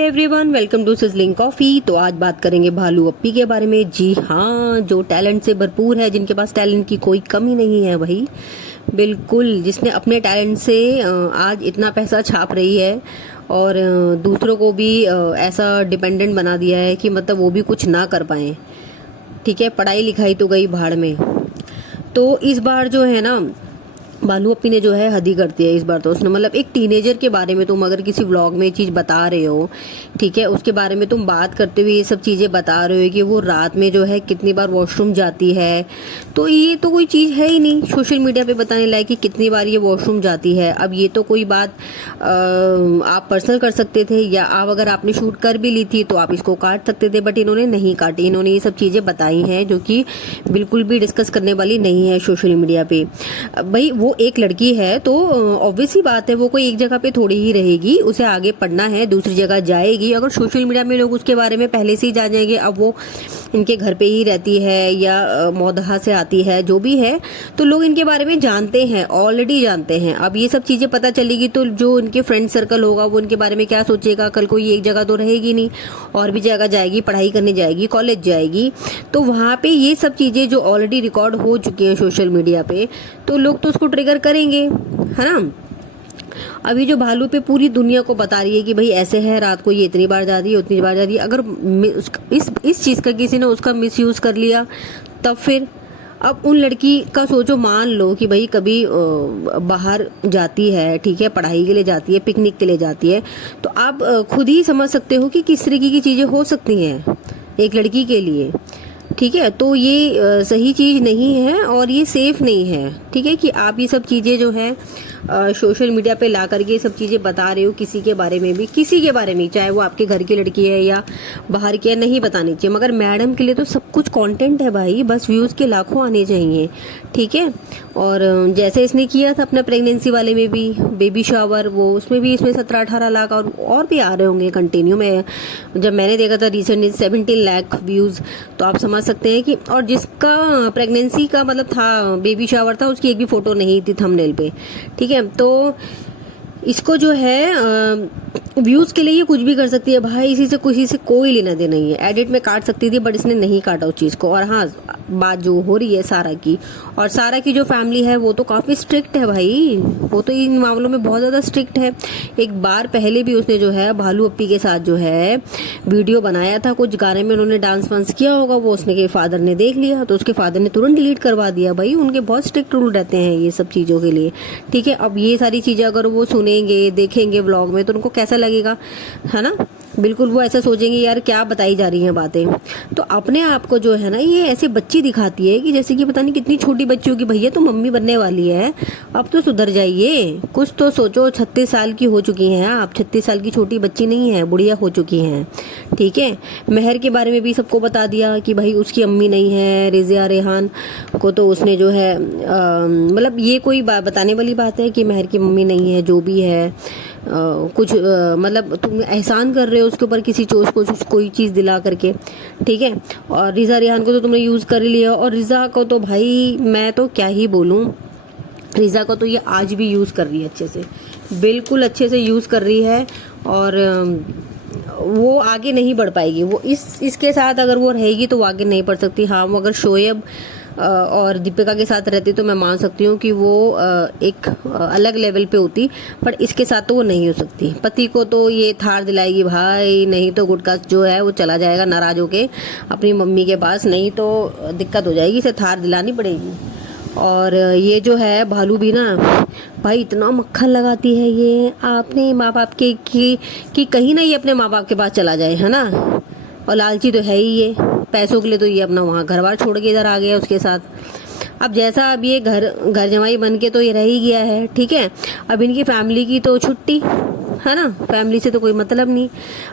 Everyone, welcome to sizzling coffee. तो आज बात करेंगे भालू अप्पी के बारे में। जी हाँ, जो टैलेंट से भरपूर है, जिनके पास टैलेंट की कोई कमी नहीं है भाई, बिल्कुल, जिसने अपने टैलेंट से आज इतना पैसा छाप रही है और दूसरों को भी ऐसा डिपेंडेंट बना दिया है कि मतलब वो भी कुछ ना कर पाए। ठीक है, पढ़ाई लिखाई तो गई भाड़ में। तो इस बार जो है ना, भालू अप्पी ने जो है हद ही कर दिया इस बार। तो उसने मतलब एक टीनेजर के बारे में तुम अगर किसी व्लॉग में चीज बता रहे हो, ठीक है, उसके बारे में तुम बात करते हुए ये सब चीजें बता रहे हो कि वो रात में जो है कितनी बार वॉशरूम जाती है, तो ये तो कोई चीज है ही नहीं सोशल मीडिया पे बताने लायक कि कितनी बार ये वॉशरूम जाती है। अब ये तो कोई बात आप पर्सनल कर सकते थे, या आप अगर आपने शूट कर भी ली थी तो आप इसको काट सकते थे, बट इन्होंने नहीं काटी। इन्होंने ये सब चीजें बताई हैं जो कि बिल्कुल भी डिस्कस करने वाली नहीं है सोशल मीडिया पे। भाई वो एक लड़की है तो ऑब्वियस ही बात है, वो कोई एक जगह पे थोड़ी ही रहेगी, उसे आगे पढ़ना है, दूसरी जगह जाएगी। अगर सोशल मीडिया में लोग उसके बारे में पहले से ही जान जाएंगे, अब वो इनके घर पे ही रहती है या मौदहा से आती है, जो भी है, तो लोग इनके बारे में जानते हैं, ऑलरेडी जानते हैं। अब ये सब चीजें पता चलेगी तो जो इनके फ्रेंड सर्कल होगा वो इनके बारे में क्या सोचेगा। कल को ये एक जगह तो रहेगी नहीं, और भी जगह जाएगी, पढ़ाई करने जाएगी, कॉलेज जाएगी, तो वहां पे ये सब चीजें जो ऑलरेडी रिकॉर्ड हो चुकी हैं सोशल मीडिया पे, तो लोग तो उसको ट्रिगर करेंगे, है ना। अभी जो भालू पे पूरी दुनिया को बता रही है कि भाई ऐसे है, रात को ये इतनी बार जाती है, उतनी बार जाती है। अगर इस चीज का किसी ने उसका मिसयूज कर लिया, तब फिर अब उन लड़की का सोचो, मान लो कि भाई कभी बाहर जाती है, ठीक है, पढ़ाई के लिए जाती है, पिकनिक के लिए जाती है, तो आप खुद ही समझ सकते हो कि किस तरीके की चीजें हो सकती हैं एक लड़की के लिए। ठीक है, तो ये सही चीज नहीं है और ये सेफ नहीं है। ठीक है, कि आप ये सब चीजें जो है सोशल मीडिया पे ला करके सब चीजें बता रहे हो किसी के बारे में भी, किसी के बारे में, चाहे वो आपके घर की लड़की है या बाहर की है, नहीं बतानी चाहिए। मगर मैडम के लिए तो सब कुछ कंटेंट है भाई, बस व्यूज के लाखों आने चाहिए। ठीक है, और जैसे इसने किया था अपना प्रेगनेंसी वाले में भी, बेबी शावर, वो उसमें भी इसमें 17-18 लाख और भी आ रहे होंगे कंटिन्यू में। जब मैंने देखा था रिसेंटली 17 लाख व्यूज, तो आप समझ सकते हैं कि, और जिसका प्रेगनेंसी का मतलब था, बेबी शावर था, उसकी एक भी फोटो नहीं थी थंबनेल पे। ठीक है, तो इसको जो है व्यूज के लिए ये कुछ भी कर सकती है भाई, इसी से किसी से कोई लेना देना नहीं है। एडिट में काट सकती थी, बट इसने नहीं काटा उस चीज को। और हाँ, बात जो हो रही है सारा की, और सारा की जो फैमिली है वो तो काफी स्ट्रिक्ट है भाई, वो तो इन मामलों में बहुत ज्यादा स्ट्रिक्ट है। एक बार पहले भी उसने जो है भालू अप्पी के साथ जो है वीडियो बनाया था, कुछ गाने में उन्होंने डांस वांस किया होगा, वो उसने के फादर ने देख लिया, तो उसके फादर ने तुरंत डिलीट करवा दिया। भाई उनके बहुत स्ट्रिक्ट रूल रहते हैं ये सब चीजों के लिए। ठीक है, अब ये सारी चीजें अगर वो सुनेंगे, देखेंगे व्लॉग में, तो उनको कैसा लगेगा, है ना। बिल्कुल वो ऐसा सोचेंगे, यार क्या बताई जा रही हैं बातें। तो अपने आप को जो है ना, ये ऐसे बच्ची दिखाती है कि जैसे कि पता नहीं कितनी छोटी बच्ची होगी, भैया तो मम्मी बनने वाली है, अब तो सुधर जाइए, कुछ तो सोचो। 36 साल की हो चुकी हैं आप, 36 साल की छोटी बच्ची नहीं है, बुढ़िया हो चुकी हैं। ठीक है, मेहर के बारे में भी सबको बता दिया कि भाई उसकी अम्मी नहीं है, रिजिया रेहान को तो उसने जो है मतलब ये कोई बताने वाली बात है कि मेहर की मम्मी नहीं है, जो भी है कुछ मतलब तुम एहसान कर रहे हो उसके ऊपर, किसी चोज को कोई चीज दिला करके। ठीक है, और रिजा रेहान को तो तुमने यूज कर लिया, और रिजा को तो भाई मैं तो क्या ही बोलूं, रिजा को तो ये आज भी यूज कर रही है अच्छे से, बिल्कुल अच्छे से यूज कर रही है, और वो आगे नहीं बढ़ पाएगी। वो इसके साथ अगर वो रहेगी तो वो आगे नहीं बढ़ सकती। हाँ, वो अगर शोएब और दीपिका के साथ रहती तो मैं मान सकती हूँ कि वो एक अलग लेवल पे होती, पर इसके साथ तो वो नहीं हो सकती। पति को तो ये थार दिलाएगी भाई, नहीं तो गुटका जो है वो चला जाएगा नाराज होके अपनी मम्मी के पास, नहीं तो दिक्कत हो जाएगी, इसे थार दिलानी पड़ेगी। और ये जो है भालू भी ना भाई इतना मक्खन लगाती है ये अपने माँ बाप के कि कहीं ना ये अपने माँ बाप के पास चला जाए, है ना। और लालची तो है ही ये, पैसों के लिए तो ये अपना वहाँ घर बार छोड़ के इधर आ गया उसके साथ। अब जैसा अब ये घर जमाई बन के तो ये रह ही गया है। ठीक है, अब इनकी फैमिली की तो छुट्टी, है ना, फैमिली से तो कोई मतलब नहीं।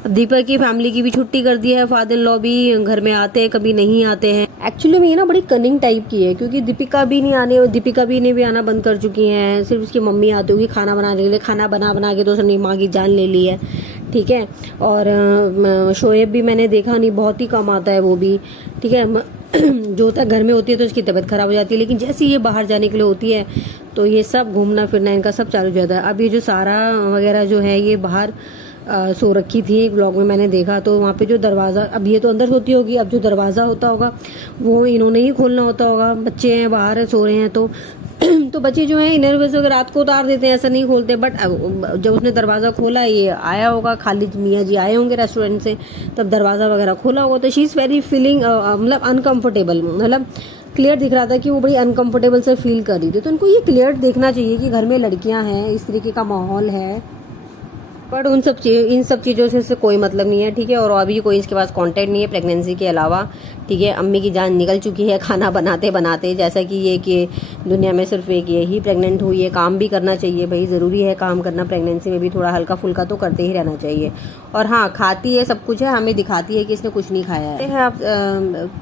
अब दीपक की फैमिली की भी छुट्टी कर दी है, फादर इन लॉ भी घर में आते हैं, कभी नहीं आते हैं। एक्चुअली में ये ना बड़ी कनिंग टाइप की है, क्योंकि दीपिका भी नहीं आने, दीपिका भी ने भी आना बंद कर चुकी हैं, सिर्फ उसकी मम्मी आती होगी खाना बनाने के लिए, खाना बना के तो उसने माँ की जान ले ली है। ठीक है, और शोएब भी मैंने देखा नहीं, बहुत ही कम आता है वो भी। ठीक है, जो तक घर में होती है तो उसकी तबीयत खराब हो जाती है, लेकिन जैसे ये बाहर जाने के लिए होती है तो ये सब घूमना फिरना इनका सब चालू हो जाता है। अब ये जो सारा वगैरह जो है ये बाहर सो रखी थी। एक ब्लॉग में मैंने देखा तो वहाँ पे जो दरवाज़ा, अब ये तो अंदर सोती होगी, अब जो दरवाज़ा होता होगा वो इन्होंने ही खोलना होता होगा। बच्चे हैं बाहर है, सो रहे हैं तो तो बच्चे जो हैं इन्हें वजह से रात को उतार देते हैं, ऐसा नहीं खोलते। बट जब उसने दरवाज़ा खोला, ये आया होगा, खालिद मियाँ जी आए होंगे रेस्टोरेंट से, तब दरवाज़ा वगैरह खोला होगा, तो शी इज़ वेरी फीलिंग मतलब अनकम्फर्टेबल, मतलब क्लियर दिख रहा था कि वो बड़ी अनकंफर्टेबल से फील कर रही थी। तो उनको ये क्लियर देखना चाहिए कि घर में लड़कियां हैं, इस तरीके का माहौल है, बट इन सब चीज़ों से कोई मतलब नहीं है, ठीक है। और अभी कोई इसके पास कांटेक्ट नहीं है प्रेगनेंसी के अलावा, ठीक है। अम्मी की जान निकल चुकी है खाना बनाते बनाते, जैसा कि ये कि दुनिया में सिर्फ एक यही प्रेग्नेंट हुई है। काम भी करना चाहिए भाई, ज़रूरी है काम करना, प्रेगनेंसी में भी थोड़ा हल्का फुल्का तो करते ही रहना चाहिए। और हाँ, खाती है, सब कुछ है, हमें दिखाती है कि इसने कुछ नहीं खाया है। आप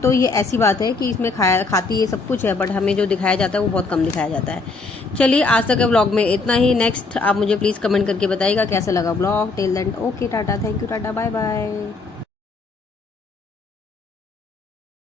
तो ये ऐसी बात है कि इसमें खाती है, सब कुछ है, बट हमें जो दिखाया जाता है वो बहुत कम दिखाया जाता है। चलिए, आज तक के व्लॉग में इतना ही। नेक्स्ट आप मुझे प्लीज़ कमेंट करके बताइएगा कैसा लगा vlog. Till then okay, tata, thank you, tata, bye bye.